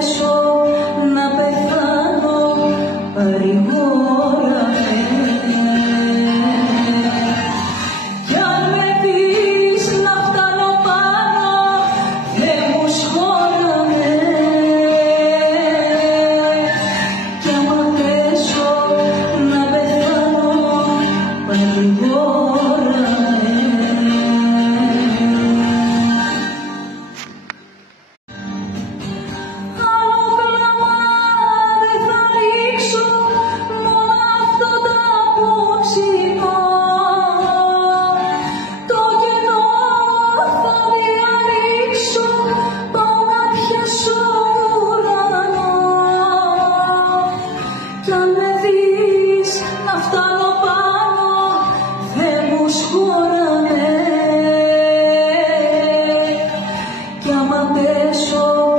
πέσω να πεθάνω παρηγόραμε. Κι αν με πεις να φτάνω πάνω δεν μου σχόλαμε. Κι άμα πέσω να πεθάνω παρηγόραμε. Κι αν με δεις να φτάνω πάνω δεν μου σχόραμε. Κι άμα πέσω